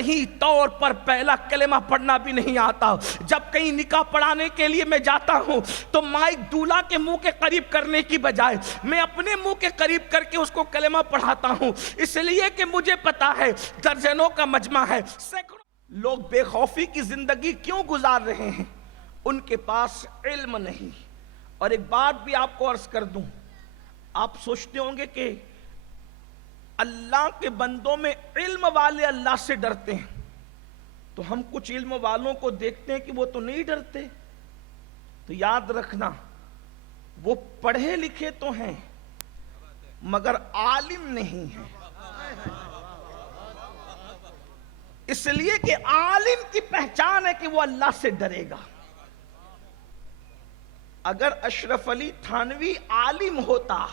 صحیح طور پر پہلا کلمہ پڑھنا بھی نہیں آتا. جب کہیں نکاح پڑھانے کے لیے میں جاتا ہوں تو مائک دولہا کے منہ کے قریب کرنے کی بجائے میں اپنے منہ کے قریب کر کے اس کو کلمہ پڑھاتا ہوں، اس لیے کہ مجھے پتا ہے درجنوں کا مجمع ہے. لوگ بے خوفی کی زندگی کیوں گزار رہے ہیں؟ ان کے پاس علم نہیں. اور ایک بات بھی آپ کو عرض کر دوں، آپ سوچتے ہوں گے کہ اللہ کے بندوں میں علم والے اللہ سے ڈرتے ہیں، تو ہم کچھ علم والوں کو دیکھتے ہیں کہ وہ تو نہیں ڈرتے. تو یاد رکھنا، وہ پڑھے لکھے تو ہیں مگر عالم نہیں ہیں. اس لیے کہ عالم کی پہچان ہے کہ وہ اللہ سے ڈرے گا. اگر اشرف علی تھانوی عالم ہوتا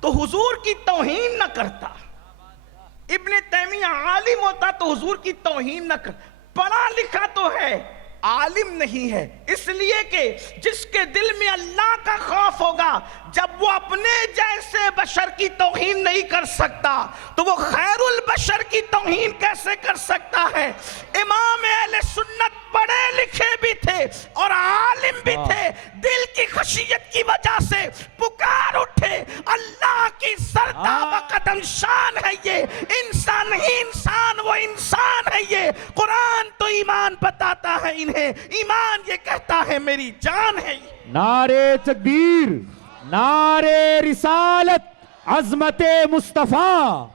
تو حضور کی توہین نہ کرتا. ابن تیمیہ عالم ہوتا تو حضور کی توہین نہ کرتا. پڑھا لکھا تو ہے، عالم نہیں ہے. اس لیے کہ جس کے دل میں اللہ کا خوف ہوگا، جب وہ اپنے جیسے بشر کی توہین نہیں کر سکتا تو وہ خیر البشر کی توہین کیسے کر سکتا ہے؟ امام اہل سنت پڑھے لکھے بھی تھے اور عالم بھی تھے. دل کی خشیت کی وجہ سے پکار اٹھے، اللہ کی سردہ و قدم شان ہے یہ انسان ہی انسان، وہ انسان ہے یہ. قرآن تو ایمان بتاتا ہے انہیں، ایمان یہ کہتا ہے میری جان ہے یہ. نعرے تکبیر، نعرے رسالت، عظمت مصطفیٰ.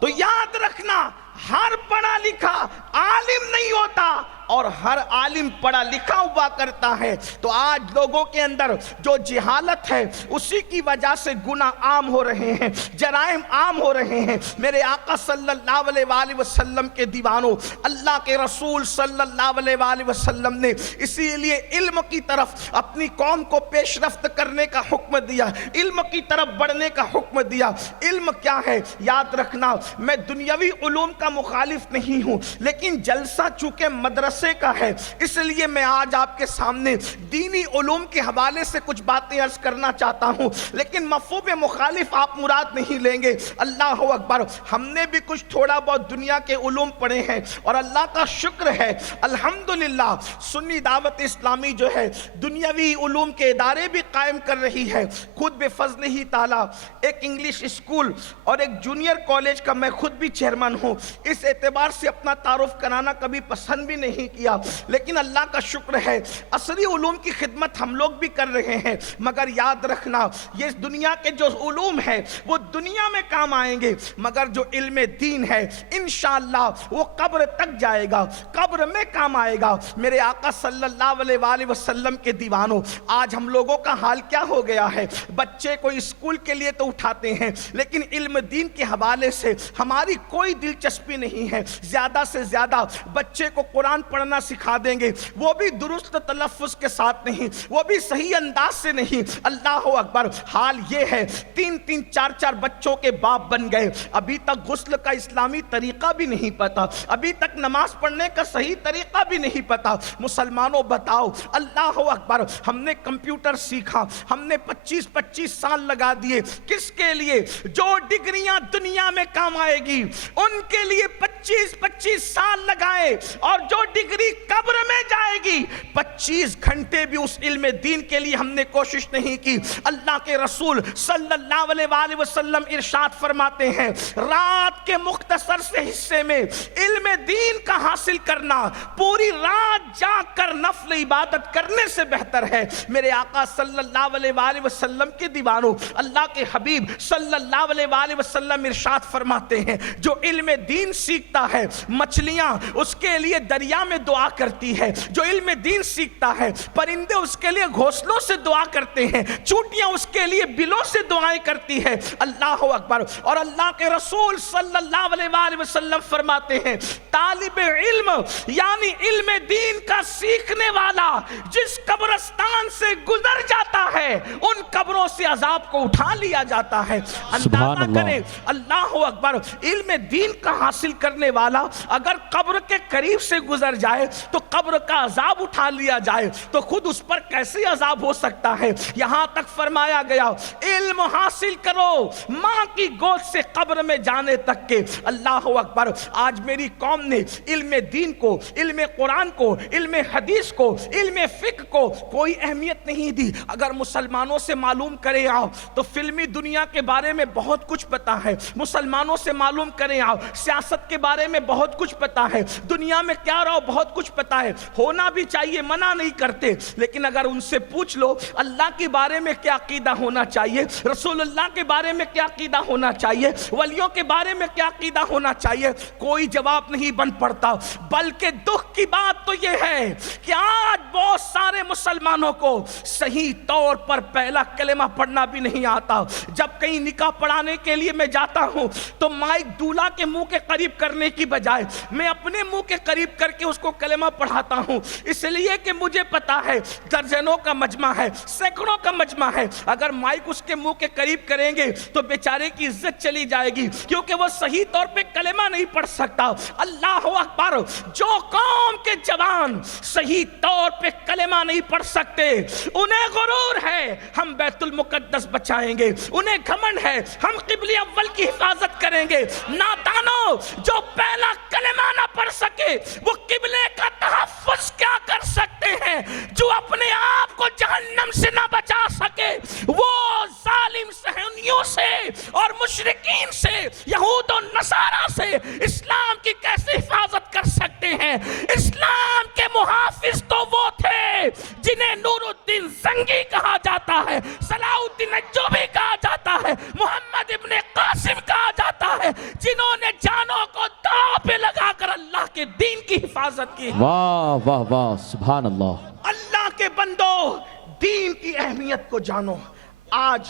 تو یاد رکھنا، ہر پڑھا لکھا عالم نہیں ہوتا اور ہر عالم پڑھا لکھا ہوا کرتا ہے. تو آج لوگوں کے اندر جو جہالت ہے اسی کی وجہ سے گناہ عام ہو رہے ہیں، جرائم عام ہو رہے ہیں. میرے آقا صلی اللہ علیہ وآلہ وسلم کے دیوانوں، اللہ کے رسول صلی اللہ علیہ وآلہ وسلم نے اسی لیے علم کی طرف اپنی قوم کو پیش رفت کرنے کا حکم دیا، علم کی طرف بڑھنے کا حکم دیا. علم کیا ہے؟ یاد رکھنا، میں دنیاوی علوم کا مخالف نہیں ہوں، لیکن جلسہ چونکہ مدرسہ کا ہے اس لیے میں آج آپ کے سامنے دینی علوم کے حوالے سے کچھ باتیں عرض کرنا چاہتا ہوں، لیکن مفہوم مخالف آپ مراد نہیں لیں گے. اللہ اکبر، ہم نے بھی کچھ تھوڑا بہت دنیا کے علوم پڑھے ہیں اور اللہ کا شکر ہے الحمدللہ سنی دعوت اسلامی جو ہے دنیاوی علوم کے ادارے بھی قائم کر رہی ہے. خود بفضل ہی تعالی ایک انگلش اسکول اور ایک جونیئر کالج کا میں خود بھی چیئرمین ہوں. اس اعتبار سے اپنا تعارف کرانا کبھی پسند بھی نہیں کیا، لیکن اللہ کا شکر ہے عصری علوم کی خدمت ہم لوگ بھی کر رہے ہیں. مگر یاد رکھنا، یہ دنیا کے جو علوم ہے وہ دنیا میں کام آئیں گے، مگر جو علم دین ہے انشاءاللہ وہ قبر تک جائے گا، قبر میں کام آئے گا. میرے آقا صلی اللہ علیہ وآلہ وسلم کے دیوانوں، آج ہم لوگوں کا حال کیا ہو گیا ہے؟ بچے کو اسکول کے لیے تو اٹھاتے ہیں لیکن علم دین کے حوالے سے ہماری کوئی دلچسپی نہیں ہے. زیادہ سے زیادہ بچے کو قرآن پڑھنا سکھا دیں گے، وہ بھی درست تلفظ کے ساتھ نہیں، وہ بھی صحیح انداز سے نہیں. اللہ اکبر، حال یہ ہے 3-3 4-4 بچوں کے باپ بن گئے، ابھی تک غسل کا اسلامی طریقہ بھی نہیں پتا، ابھی تک نماز پڑھنے کا صحیح طریقہ بھی نہیں پتا. مسلمانوں بتاؤ، اللہ اکبر، ہم نے کمپیوٹر سیکھا، ہم نے 25 سال لگا دیے، کس کے لیے؟ جو ڈگریاں دنیا میں کام آئے گی ان کے لیے 25 سال لگائے، اور جو ڈگری قبر میں جائے گی 25 گھنٹے بھی اس علم دین کے لیے ہم نے کوشش نہیں کی. اللہ کے رسول صلی اللہ علیہ وآلہ وسلم ارشاد فرماتے ہیں، رات کے مختصر سے حصے میں علم دین کا حاصل کرنا پوری رات جاگ کر نفل عبادت کرنے سے بہتر ہے. میرے آقا صلی اللہ علیہ وآلہ وسلم کے دیوانوں، اللہ کے حبیب صلی اللہ علیہ وآلہ وسلم ارشاد فرماتے ہیں، جو علم دین سیکھتا ہے مچھلیاں اس کے لیے دریا میں دعا کرتی ہے، جو علم دین سیکھتا ہے پرندے اس کے لیے گھونسلوں سے دعا کرتے ہیں، چونٹیاں اس کے لیے بلوں سے دعائیں کرتی ہے. اللہ اکبر. اور اللہ کے رسول صلی صلی اللہ علیہ وآلہ وسلم فرماتے ہیں طالب علم یعنی علم دین کا سیکھنے والا جس قبرستان سے گزر جاتا ہے ان قبروں سے عذاب کو اٹھا لیا جاتا ہے. سبحان اندازہ اللہ. کریں اللہ اکبر, علم دین کا حاصل کرنے والا اگر قبر کے قریب سے گزر جائے تو قبر کا عذاب اٹھا لیا جائے تو خود اس پر کیسے عذاب ہو سکتا ہے. یہاں تک فرمایا گیا علم حاصل کرو ماں کی گود سے قبر میں جانے تک کے. اللہ اکبر, آج میری قوم نے علم دین کو, علم قرآن کو, علم حدیث کو, علم فقہ کو کوئی اہمیت نہیں دی. اگر مسلمانوں سے معلوم کریں آپ تو فلمی دنیا کے بارے میں بہت کچھ پتا ہے, مسلمانوں سے معلوم کریں آپ سیاست کے بارے میں بہت کچھ پتا ہے, دنیا میں کیا رہا بہت کچھ پتا ہے, ہونا بھی چاہیے, منع نہیں کرتے. لیکن اگر ان سے پوچھ لو اللہ کے بارے میں کیا عقیدہ ہونا چاہیے, رسول اللہ کے بارے میں کیا عقیدہ ہونا چاہیے, ولیوں کے بارے میں کیا عقیدہ ہونا چاہیے, کوئی جواب نہیں بن پڑتا. بلکہ دکھ کی بات تو یہ ہے کہ آج بہت سارے مسلمانوں کو صحیح طور پر پہلا کلمہ پڑھنا بھی نہیں آتا. جب کہیں نکاح پڑھانے کے لیے میں جاتا ہوں تو مائک دولہا کے منہ کے قریب کرنے کی بجائے میں اپنے منہ کے قریب کر کے اس کو کلمہ پڑھاتا ہوں, اس لیے کہ مجھے پتا ہے درجنوں کا مجمع ہے, سینکڑوں کا مجمع ہے, اگر مائک اس کے منہ کے قریب کریں گے تو بیچارے کی عزت چلی جائے گی کیونکہ وہ صحیح طور پہ کلمہ نہیں پڑھ سکتا. اللہ اکبر, جو قوم کے جوان صحیح طور پہ کلمہ نہیں پڑھ سکتے انہیں غرور ہے ہم بیت المقدس بچائیں گے, انہیں گھمنڈ ہے ہم قبلہ اول کی حفاظت کریں گے. نادانو, جو پہلا کلمہ نہ پڑھ سکے وہ قبلے کا تحفظ کیا کر سکتے ہیں, جو اپنے آپ کو جہنم سے نہ بچا سکے وہ ظالم صہیونیوں سے اور مشرکین سے, یہود و نصارہ سے اسلام کی کیسے حفاظت کر سکتے ہیں. اسلام کے محافظ تو وہ تھے جنہیں نور الدین زنگی کہا جاتا ہے, صلاح الدین ایوبی کہا جاتا ہے, محمد ابن قاسم کہا جاتا ہے, جنہوں نے جانوں کو داؤ پہ لگا کر اللہ کے دین کی حفاظت کی. واہ واہ واہ, سبحان اللہ. اللہ کے بندو دین کی اہمیت کو جانو. آج